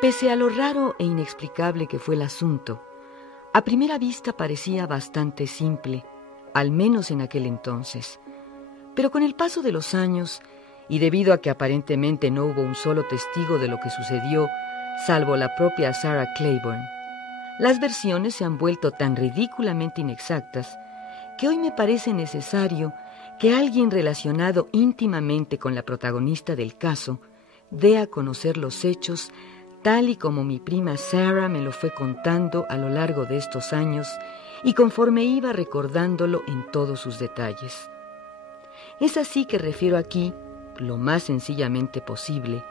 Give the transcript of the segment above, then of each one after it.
Pese a lo raro e inexplicable que fue el asunto, a primera vista parecía bastante simple, al menos en aquel entonces. Pero con el paso de los años, y debido a que aparentemente no hubo un solo testigo de lo que sucedió, salvo la propia Sarah Claiborne, las versiones se han vuelto tan ridículamente inexactas que hoy me parece necesario que alguien relacionado íntimamente con la protagonista del caso dé a conocer los hechos tal y como mi prima Sarah me lo fue contando a lo largo de estos años y conforme iba recordándolo en todos sus detalles. Es así que refiero aquí, lo más sencillamente posible,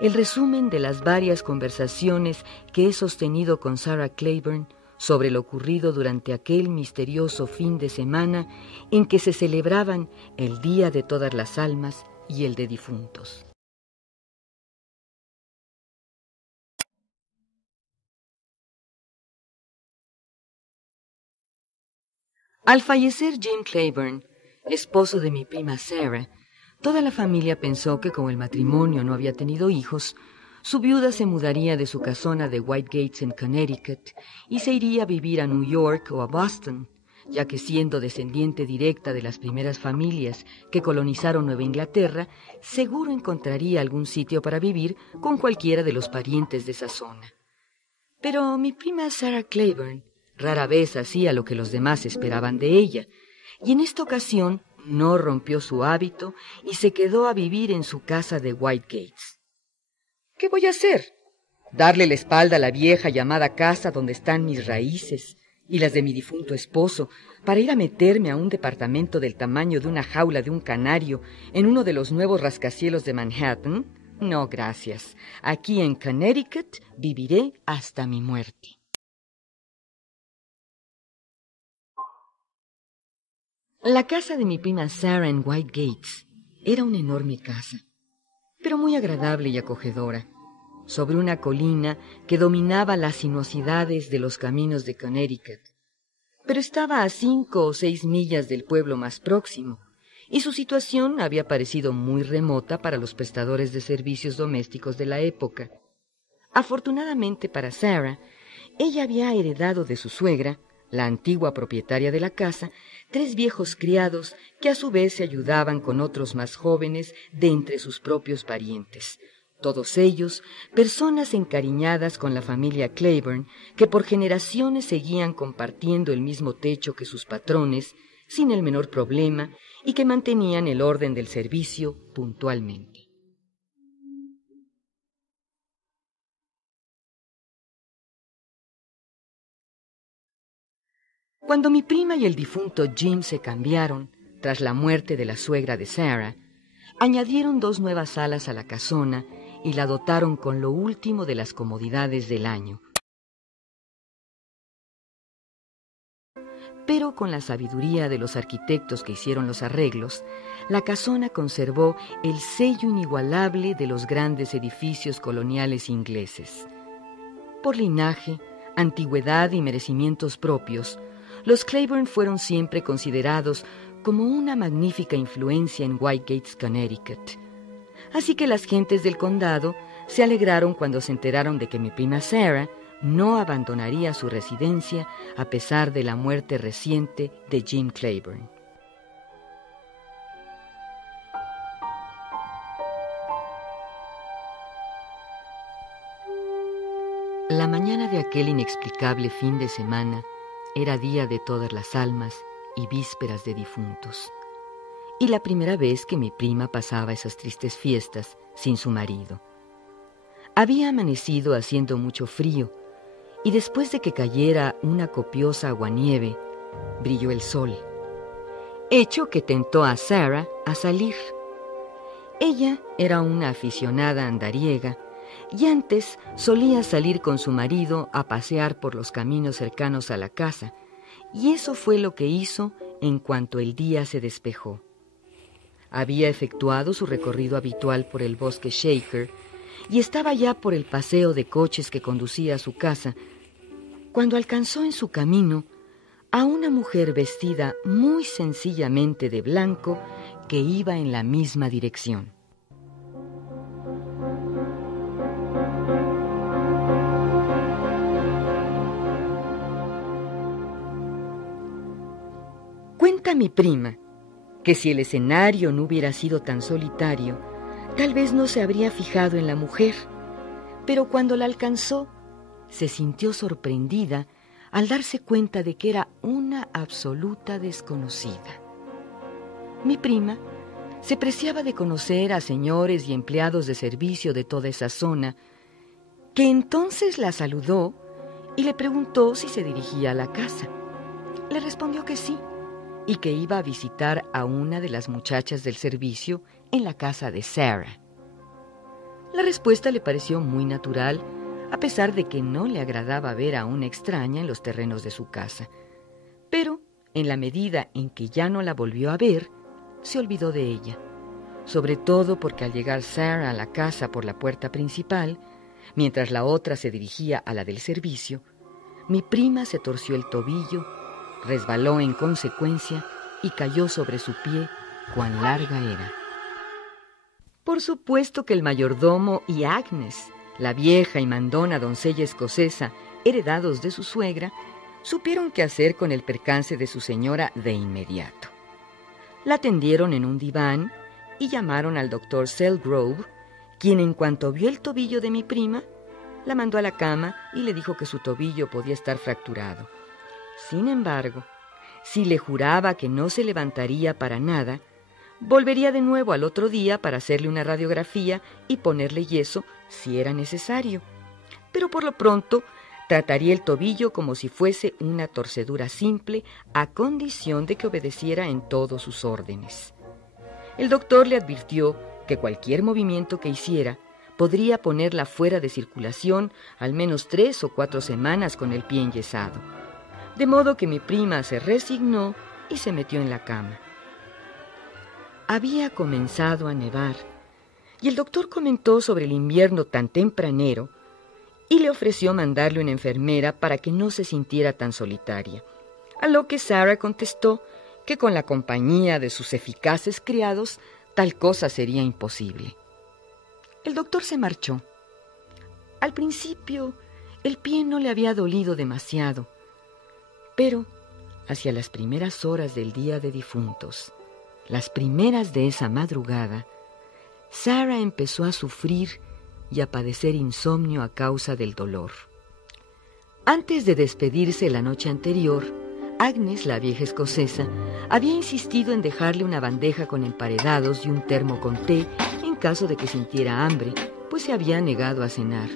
el resumen de las varias conversaciones que he sostenido con Sarah Claiborne sobre lo ocurrido durante aquel misterioso fin de semana en que se celebraban el Día de Todas las Almas y el de Difuntos. Al fallecer Jim Claiborne, esposo de mi prima Sarah, toda la familia pensó que como el matrimonio no había tenido hijos, su viuda se mudaría de su casona de White Gates en Connecticut y se iría a vivir a New York o a Boston, ya que siendo descendiente directa de las primeras familias que colonizaron Nueva Inglaterra, seguro encontraría algún sitio para vivir con cualquiera de los parientes de esa zona. Pero mi prima Sarah Claiborne rara vez hacía lo que los demás esperaban de ella, y en esta ocasión no rompió su hábito y se quedó a vivir en su casa de White Gates. ¿Qué voy a hacer? ¿Darle la espalda a la vieja llamada casa donde están mis raíces y las de mi difunto esposo para ir a meterme a un departamento del tamaño de una jaula de un canario en uno de los nuevos rascacielos de Manhattan? No, gracias. Aquí en Connecticut viviré hasta mi muerte. La casa de mi prima Sarah en White Gates era una enorme casa, pero muy agradable y acogedora, sobre una colina que dominaba las sinuosidades de los caminos de Connecticut. Pero estaba a 5 o 6 millas del pueblo más próximo, y su situación había parecido muy remota para los prestadores de servicios domésticos de la época. Afortunadamente para Sarah, ella había heredado de su suegra, la antigua propietaria de la casa, 3 viejos criados que a su vez se ayudaban con otros más jóvenes de entre sus propios parientes. Todos ellos, personas encariñadas con la familia Claiborne, que por generaciones seguían compartiendo el mismo techo que sus patrones, sin el menor problema, y que mantenían el orden del servicio puntualmente. Cuando mi prima y el difunto Jim se cambiaron, tras la muerte de la suegra de Sarah, añadieron 2 nuevas salas a la casona y la dotaron con lo último de las comodidades del año. Pero con la sabiduría de los arquitectos que hicieron los arreglos, la casona conservó el sello inigualable de los grandes edificios coloniales ingleses. Por linaje, antigüedad y merecimientos propios, los Claiborne fueron siempre considerados como una magnífica influencia en White Gates, Connecticut. Así que las gentes del condado se alegraron cuando se enteraron de que mi prima Sarah no abandonaría su residencia a pesar de la muerte reciente de Jim Claiborne. La mañana de aquel inexplicable fin de semana era día de todas las almas y vísperas de difuntos, y la primera vez que mi prima pasaba esas tristes fiestas sin su marido. Había amanecido haciendo mucho frío, y después de que cayera una copiosa aguanieve, brilló el sol, hecho que tentó a Sarah a salir. Ella era una aficionada andariega, y antes solía salir con su marido a pasear por los caminos cercanos a la casa, y eso fue lo que hizo en cuanto el día se despejó. Había efectuado su recorrido habitual por el bosque Shaker y estaba ya por el paseo de coches que conducía a su casa, cuando alcanzó en su camino a una mujer vestida muy sencillamente de blanco que iba en la misma dirección. Pensaba mi prima que si el escenario no hubiera sido tan solitario, tal vez no se habría fijado en la mujer, pero cuando la alcanzó, se sintió sorprendida al darse cuenta de que era una absoluta desconocida. Mi prima se preciaba de conocer a señores y empleados de servicio de toda esa zona, que entonces la saludó y le preguntó si se dirigía a la casa. Le respondió que sí, y que iba a visitar a una de las muchachas del servicio en la casa de Sarah. La respuesta le pareció muy natural, a pesar de que no le agradaba ver a una extraña en los terrenos de su casa. Pero, en la medida en que ya no la volvió a ver, se olvidó de ella, sobre todo porque al llegar Sarah a la casa por la puerta principal, mientras la otra se dirigía a la del servicio, mi prima se torció el tobillo, resbaló en consecuencia y cayó sobre su pie, cuán larga era. Por supuesto que el mayordomo y Agnes, la vieja y mandona doncella escocesa, heredados de su suegra, supieron qué hacer con el percance de su señora de inmediato. La tendieron en un diván y llamaron al doctor Selgrove, quien en cuanto vio el tobillo de mi prima, la mandó a la cama y le dijo que su tobillo podía estar fracturado. Sin embargo, si le juraba que no se levantaría para nada, volvería de nuevo al otro día para hacerle una radiografía y ponerle yeso si era necesario. Pero por lo pronto trataría el tobillo como si fuese una torcedura simple, a condición de que obedeciera en todos sus órdenes. El doctor le advirtió que cualquier movimiento que hiciera podría ponerla fuera de circulación al menos 3 o 4 semanas con el pie enyesado. De modo que mi prima se resignó y se metió en la cama. Había comenzado a nevar, y el doctor comentó sobre el invierno tan tempranero y le ofreció mandarle una enfermera para que no se sintiera tan solitaria, a lo que Sarah contestó que con la compañía de sus eficaces criados tal cosa sería imposible. El doctor se marchó. Al principio, el pie no le había dolido demasiado, pero hacia las primeras horas del día de difuntos, las primeras de esa madrugada, Sarah empezó a sufrir y a padecer insomnio a causa del dolor. Antes de despedirse la noche anterior, Agnes, la vieja escocesa, había insistido en dejarle una bandeja con emparedados y un termo con té en caso de que sintiera hambre, pues se había negado a cenar.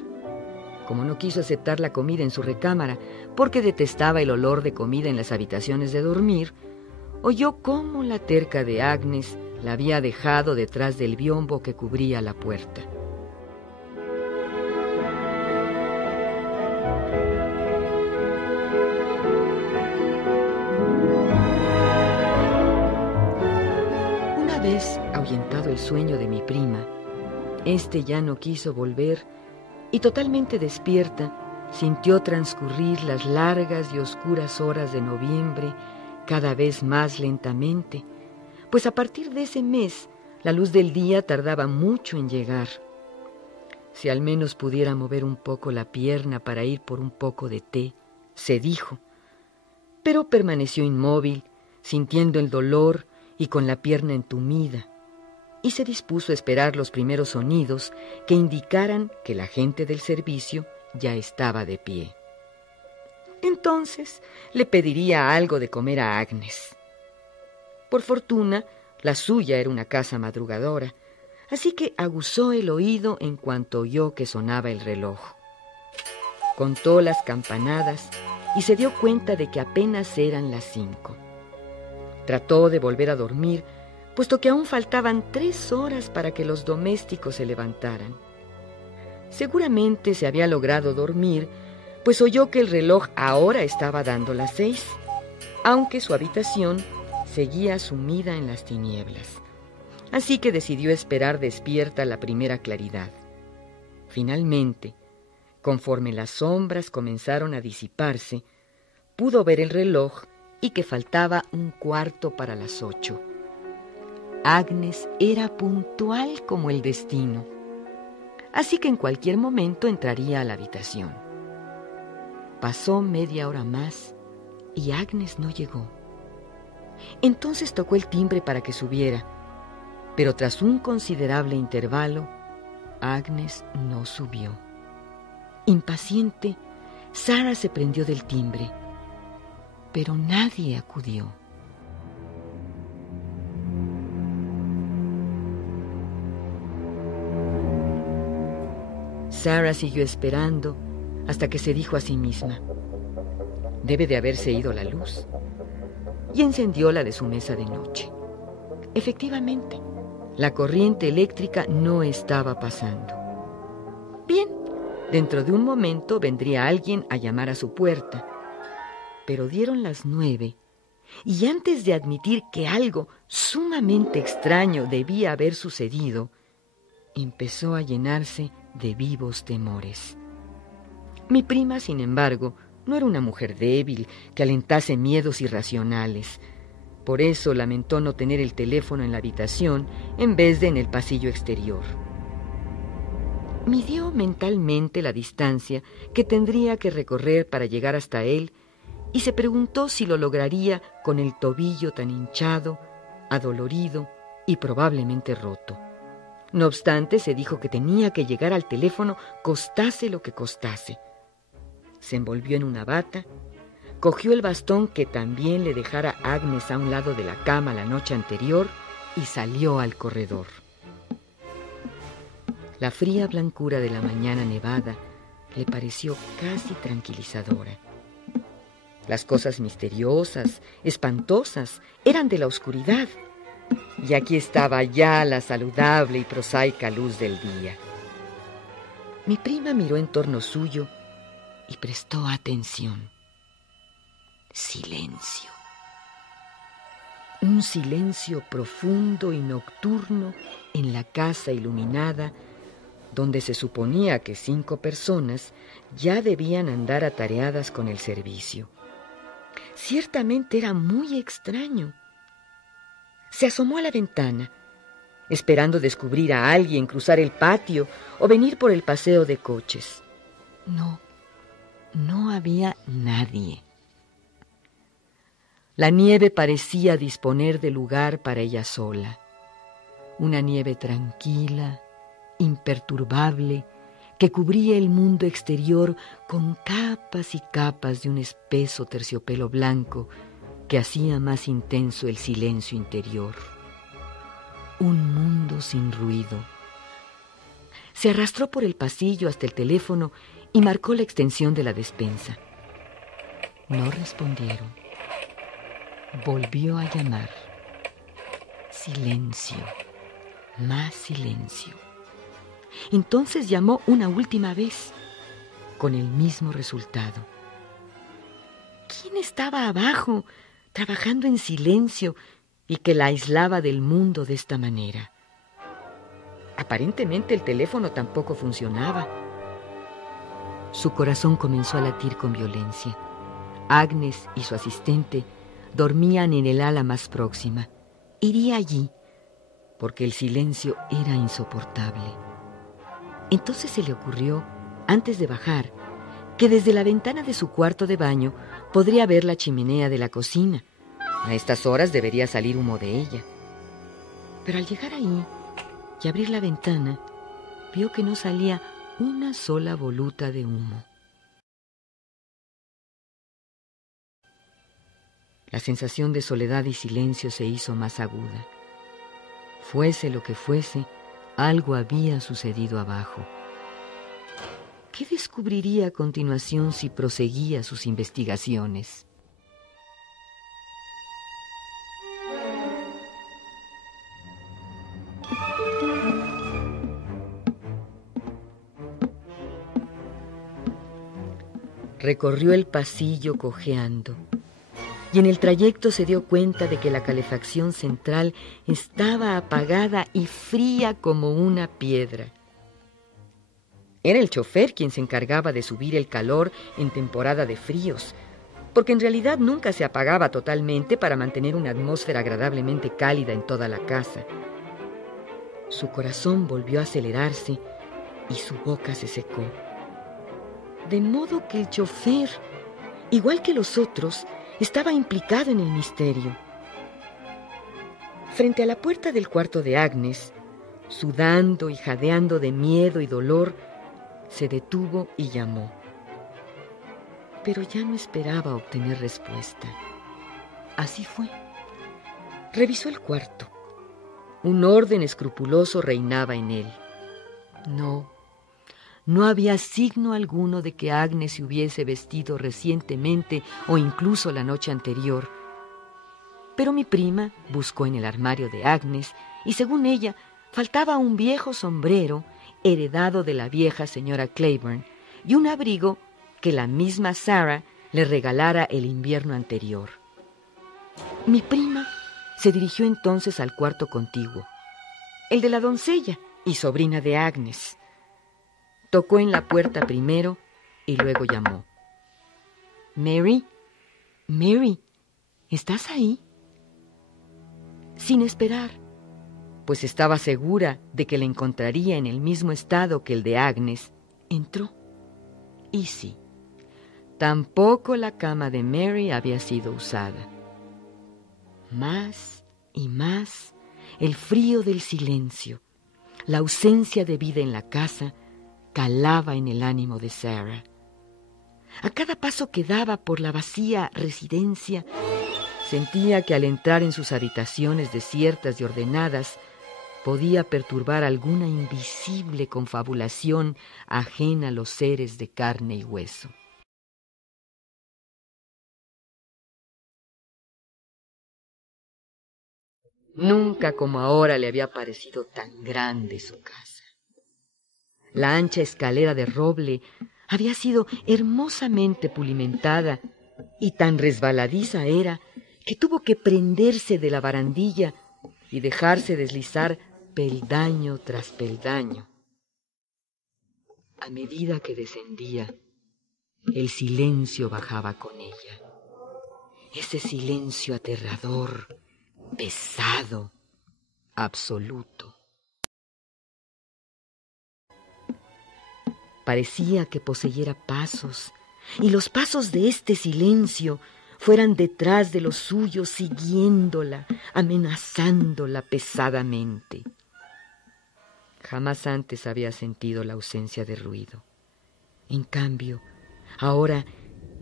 Como no quiso aceptar la comida en su recámara porque detestaba el olor de comida en las habitaciones de dormir, oyó cómo la terca de Agnes la había dejado detrás del biombo que cubría la puerta. Una vez ahuyentado el sueño de mi prima, este ya no quiso volver y totalmente despierta, sintió transcurrir las largas y oscuras horas de noviembre cada vez más lentamente, pues a partir de ese mes la luz del día tardaba mucho en llegar. Si al menos pudiera mover un poco la pierna para ir por un poco de té, se dijo, pero permaneció inmóvil, sintiendo el dolor y con la pierna entumida, y se dispuso a esperar los primeros sonidos que indicaran que la gente del servicio ya estaba de pie. Entonces le pediría algo de comer a Agnes. Por fortuna, la suya era una casa madrugadora, así que aguzó el oído en cuanto oyó que sonaba el reloj. Contó las campanadas y se dio cuenta de que apenas eran las 5. Trató de volver a dormir, puesto que aún faltaban 3 horas para que los domésticos se levantaran. Seguramente se había logrado dormir, pues oyó que el reloj ahora estaba dando las 6, aunque su habitación seguía sumida en las tinieblas. Así que decidió esperar despierta la primera claridad. Finalmente, conforme las sombras comenzaron a disiparse, pudo ver el reloj y que faltaba 1/4 para las 8. Agnes era puntual como el destino, así que en cualquier momento entraría a la habitación. Pasó media hora más y Agnes no llegó. Entonces tocó el timbre para que subiera, pero tras un considerable intervalo, Agnes no subió. Impaciente, Sarah se prendió del timbre, pero nadie acudió. Sarah siguió esperando hasta que se dijo a sí misma: debe de haberse ido la luz. Y encendió la de su mesa de noche. Efectivamente, la corriente eléctrica no estaba pasando. Bien, dentro de un momento vendría alguien a llamar a su puerta. Pero dieron las 9, y antes de admitir que algo sumamente extraño debía haber sucedido, empezó a llenarse de vivos temores. Mi prima, sin embargo, no era una mujer débil que alentase miedos irracionales. Por eso lamentó no tener el teléfono en la habitación en vez de en el pasillo exterior. Midió mentalmente la distancia que tendría que recorrer para llegar hasta él y se preguntó si lo lograría con el tobillo tan hinchado, adolorido y probablemente roto. No obstante, se dijo que tenía que llegar al teléfono costase lo que costase. Se envolvió en una bata, cogió el bastón que también le dejara Agnes a un lado de la cama la noche anterior y salió al corredor. La fría blancura de la mañana nevada le pareció casi tranquilizadora. Las cosas misteriosas, espantosas, eran de la oscuridad, y aquí estaba ya la saludable y prosaica luz del día. Mi prima miró en torno suyo y prestó atención. Silencio. Un silencio profundo y nocturno en la casa iluminada, donde se suponía que 5 personas ya debían andar atareadas con el servicio. Ciertamente era muy extraño. Se asomó a la ventana, esperando descubrir a alguien cruzar el patio o venir por el paseo de coches. No había nadie. La nieve parecía disponer de lugar para ella sola. Una nieve tranquila, imperturbable, que cubría el mundo exterior con capas y capas de un espeso terciopelo blanco que hacía más intenso el silencio interior. Un mundo sin ruido. Se arrastró por el pasillo hasta el teléfono y marcó la extensión de la despensa. No respondieron. Volvió a llamar. Silencio. Más silencio. Entonces llamó una última vez, con el mismo resultado. ¿Quién estaba abajo, trabajando en silencio y que la aislaba del mundo de esta manera? Aparentemente el teléfono tampoco funcionaba. Su corazón comenzó a latir con violencia. Agnes y su asistente dormían en el ala más próxima. Iría allí, porque el silencio era insoportable. Entonces se le ocurrió, antes de bajar, que desde la ventana de su cuarto de baño podría ver la chimenea de la cocina. A estas horas debería salir humo de ella. Pero al llegar ahí y abrir la ventana, vio que no salía una sola voluta de humo. La sensación de soledad y silencio se hizo más aguda. Fuese lo que fuese, algo había sucedido abajo. ¿Qué descubriría a continuación si proseguía sus investigaciones? Recorrió el pasillo cojeando, y en el trayecto se dio cuenta de que la calefacción central estaba apagada y fría como una piedra. Era el chofer quien se encargaba de subir el calor en temporada de fríos, porque en realidad nunca se apagaba totalmente para mantener una atmósfera agradablemente cálida en toda la casa. Su corazón volvió a acelerarse y su boca se secó. De modo que el chofer, igual que los otros, estaba implicado en el misterio. Frente a la puerta del cuarto de Agnes, sudando y jadeando de miedo y dolor, se detuvo y llamó. Pero ya no esperaba obtener respuesta. Así fue. Revisó el cuarto. Un orden escrupuloso reinaba en él. No había signo alguno de que Agnes se hubiese vestido recientemente o incluso la noche anterior. Pero mi prima buscó en el armario de Agnes y, según ella, faltaba un viejo sombrero heredado de la vieja señora Claiborne y un abrigo que la misma Sarah le regalara el invierno anterior. Mi prima se dirigió entonces al cuarto contiguo, el de la doncella y sobrina de Agnes. Tocó en la puerta primero y luego llamó. Mary, ¿estás ahí? Sin esperar, pues estaba segura de que la encontraría en el mismo estado que el de Agnes, entró. Y sí, tampoco la cama de Mary había sido usada. Más y más, el frío del silencio, la ausencia de vida en la casa, calaba en el ánimo de Sarah. A cada paso que daba por la vacía residencia, sentía que al entrar en sus habitaciones desiertas y ordenadas, podía perturbar alguna invisible confabulación ajena a los seres de carne y hueso. Nunca como ahora le había parecido tan grande su casa. La ancha escalera de roble había sido hermosamente pulimentada y tan resbaladiza era que tuvo que prenderse de la barandilla y dejarse deslizar peldaño tras peldaño. A medida que descendía, el silencio bajaba con ella. Ese silencio aterrador, pesado, absoluto. Parecía que poseyera pasos, y los pasos de este silencio fueran detrás de los suyos, siguiéndola, amenazándola pesadamente. Jamás antes había sentido la ausencia de ruido. En cambio, ahora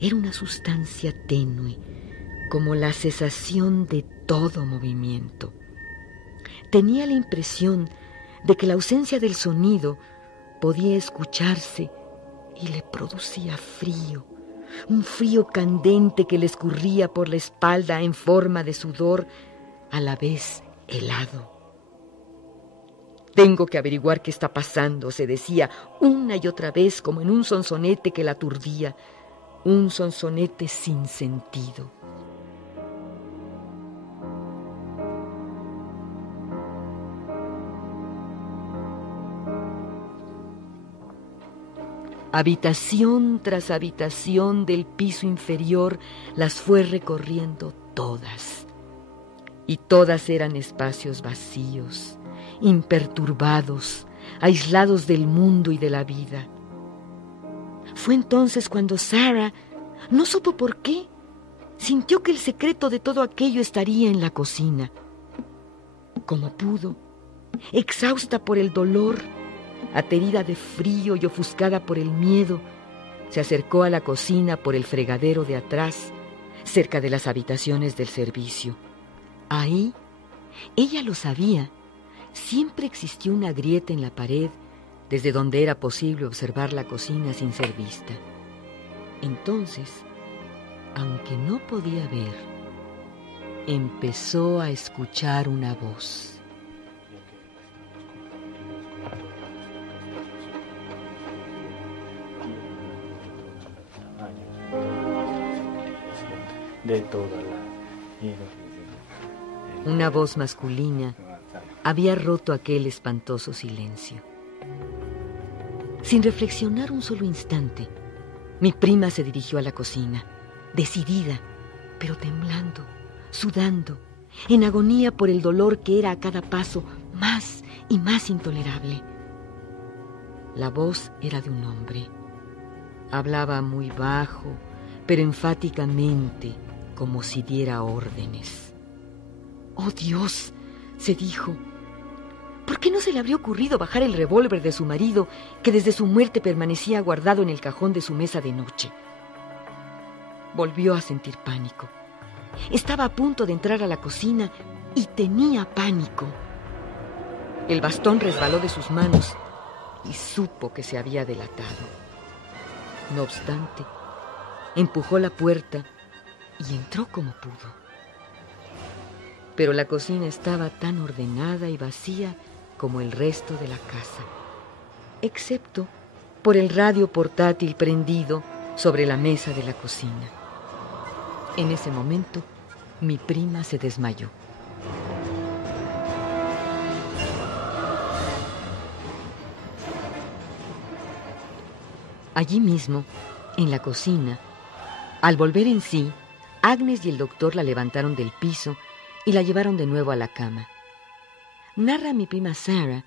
era una sustancia tenue, como la cesación de todo movimiento. Tenía la impresión de que la ausencia del sonido podía escucharse y le producía frío, un frío candente que le escurría por la espalda en forma de sudor, a la vez helado. Tengo que averiguar qué está pasando, se decía una y otra vez como en un sonsonete que la aturdía, un sonsonete sin sentido. Habitación tras habitación del piso inferior las fue recorriendo todas. Y todas eran espacios vacíos, imperturbados, aislados del mundo y de la vida. Fue entonces cuando Sarah, no supo por qué, sintió que el secreto de todo aquello estaría en la cocina. Como pudo, exhausta por el dolor, aterida de frío y ofuscada por el miedo, se acercó a la cocina por el fregadero de atrás, cerca de las habitaciones del servicio. Ahí, ella lo sabía, siempre existió una grieta en la pared desde donde era posible observar la cocina sin ser vista. Entonces, aunque no podía ver, empezó a escuchar una voz. De toda Una voz masculina había roto aquel espantoso silencio. Sin reflexionar un solo instante, mi prima se dirigió a la cocina, decidida, pero temblando, sudando, en agonía por el dolor que era a cada paso más y más intolerable. La voz era de un hombre. Hablaba muy bajo, pero enfáticamente, como si diera órdenes. ¡Oh, Dios! se dijo. ¿Por qué no se le habría ocurrido bajar el revólver de su marido, que desde su muerte permanecía guardado en el cajón de su mesa de noche? Volvió a sentir pánico. Estaba a punto de entrar a la cocina y tenía pánico. El bastón resbaló de sus manos y supo que se había delatado. No obstante, empujó la puerta y entró como pudo. Pero la cocina estaba tan ordenada y vacía como el resto de la casa, excepto por el radio portátil prendido sobre la mesa de la cocina. En ese momento, mi prima se desmayó. Allí mismo, en la cocina, al volver en sí, Agnes y el doctor la levantaron del piso y la llevaron de nuevo a la cama. Narra mi prima Sarah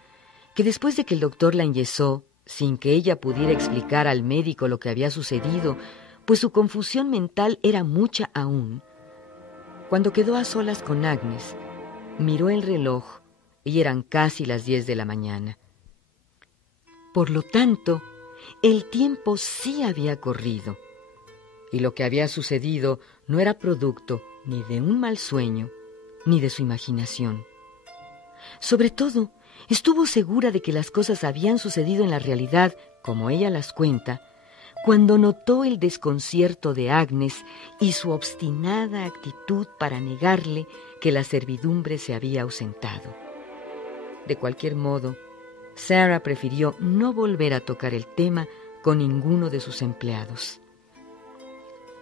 que después de que el doctor la enyesó, sin que ella pudiera explicar al médico lo que había sucedido, pues su confusión mental era mucha aún, cuando quedó a solas con Agnes, miró el reloj y eran casi las 10 de la mañana. Por lo tanto, el tiempo sí había corrido, y lo que había sucedido no era producto ni de un mal sueño, ni de su imaginación. Sobre todo, estuvo segura de que las cosas habían sucedido en la realidad, como ella las cuenta, cuando notó el desconcierto de Agnes y su obstinada actitud para negarle que la servidumbre se había ausentado. De cualquier modo, Sarah prefirió no volver a tocar el tema con ninguno de sus empleados.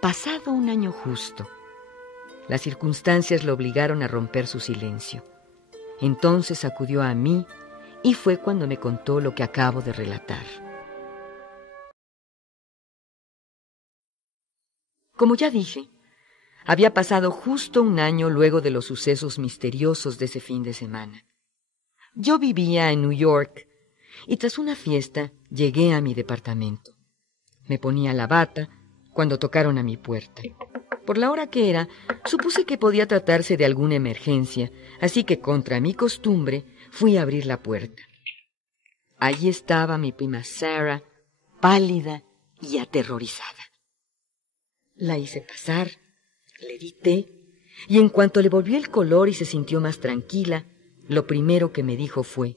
Pasado un año justo, las circunstancias lo obligaron a romper su silencio. Entonces acudió a mí y fue cuando me contó lo que acabo de relatar. Como ya dije, había pasado justo un año luego de los sucesos misteriosos de ese fin de semana. Yo vivía en New York y tras una fiesta llegué a mi departamento. Me ponía la bata cuando tocaron a mi puerta. Por la hora que era, supuse que podía tratarse de alguna emergencia, así que contra mi costumbre fui a abrir la puerta. Allí estaba mi prima Sarah, pálida y aterrorizada. La hice pasar, le di té, y en cuanto le volvió el color y se sintió más tranquila, lo primero que me dijo fue: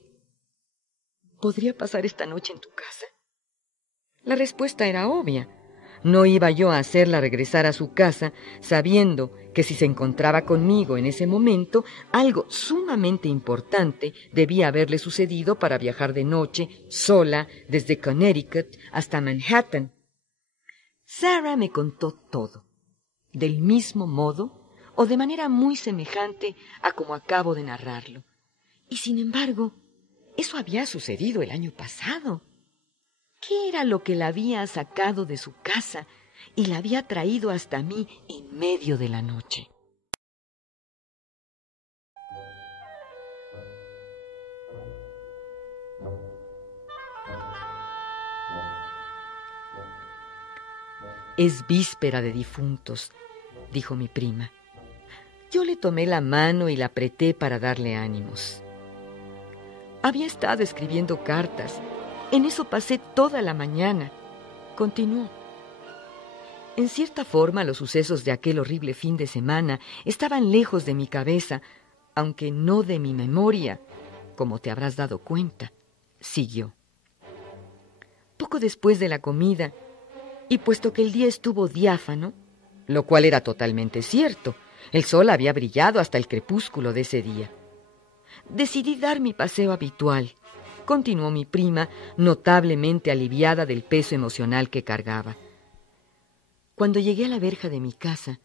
¿podría pasar esta noche en tu casa? La respuesta era obvia. No iba yo a hacerla regresar a su casa sabiendo que si se encontraba conmigo en ese momento, algo sumamente importante debía haberle sucedido para viajar de noche, sola, desde Connecticut hasta Manhattan. Sarah me contó todo, del mismo modo o de manera muy semejante a como acabo de narrarlo. Y sin embargo, eso había sucedido el año pasado. ¿Qué era lo que la había sacado de su casa y la había traído hasta mí en medio de la noche? Es víspera de difuntos, dijo mi prima. Yo le tomé la mano y la apreté para darle ánimos. Había estado escribiendo cartas. En eso pasé toda la mañana, continuó. En cierta forma, los sucesos de aquel horrible fin de semana estaban lejos de mi cabeza, aunque no de mi memoria, como te habrás dado cuenta, siguió. Poco después de la comida, y puesto que el día estuvo diáfano, lo cual era totalmente cierto, el sol había brillado hasta el crepúsculo de ese día, decidí dar mi paseo habitual, continuó mi prima, notablemente aliviada del peso emocional que cargaba. Cuando llegué a la verja de mi casa,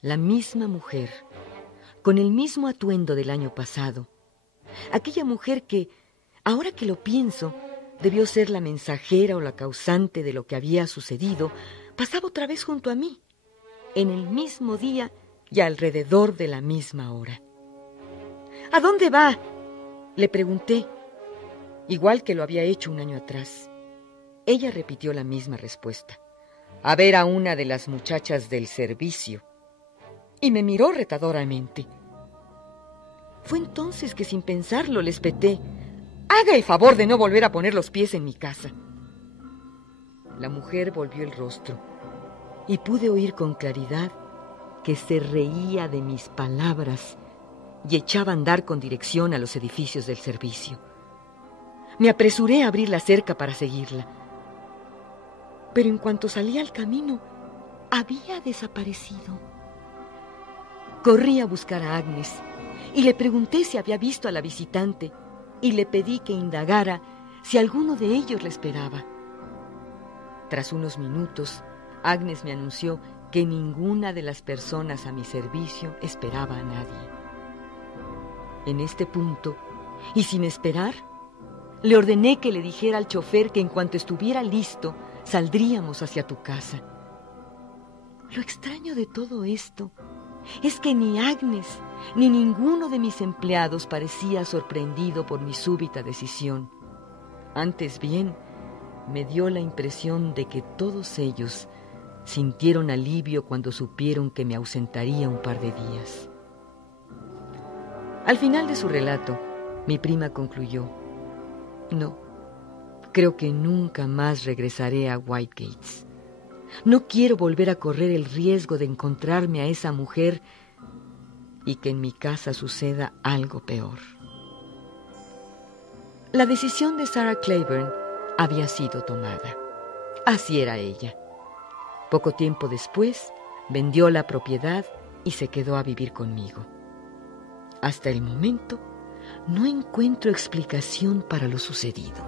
la misma mujer, con el mismo atuendo del año pasado, aquella mujer que, ahora que lo pienso, debió ser la mensajera o la causante de lo que había sucedido, pasaba otra vez junto a mí, en el mismo día y alrededor de la misma hora. ¿A dónde va?, le pregunté, igual que lo había hecho un año atrás. Ella repitió la misma respuesta: a ver a una de las muchachas del servicio. Y me miró retadoramente. Fue entonces que sin pensarlo le espeté: «Haga el favor de no volver a poner los pies en mi casa». La mujer volvió el rostro y pude oír con claridad que se reía de mis palabras y echaba a andar con dirección a los edificios del servicio. Me apresuré a abrir la cerca para seguirla, pero en cuanto salí al camino, había desaparecido. Corrí a buscar a Agnes y le pregunté si había visto a la visitante y le pedí que indagara si alguno de ellos la esperaba. Tras unos minutos, Agnes me anunció que ninguna de las personas a mi servicio esperaba a nadie. En este punto, y sin esperar, le ordené que le dijera al chofer que en cuanto estuviera listo, saldríamos hacia tu casa. Lo extraño de todo esto es que ni Agnes ni ninguno de mis empleados parecía sorprendido por mi súbita decisión. Antes bien, me dio la impresión de que todos ellos sintieron alivio cuando supieron que me ausentaría un par de días. Al final de su relato, mi prima concluyó: «No, creo que nunca más regresaré a Whitegates. No quiero volver a correr el riesgo de encontrarme a esa mujer y que en mi casa suceda algo peor». La decisión de Sarah Claiborne había sido tomada. Así era ella. Poco tiempo después, vendió la propiedad y se quedó a vivir conmigo. Hasta el momento, no encuentro explicación para lo sucedido.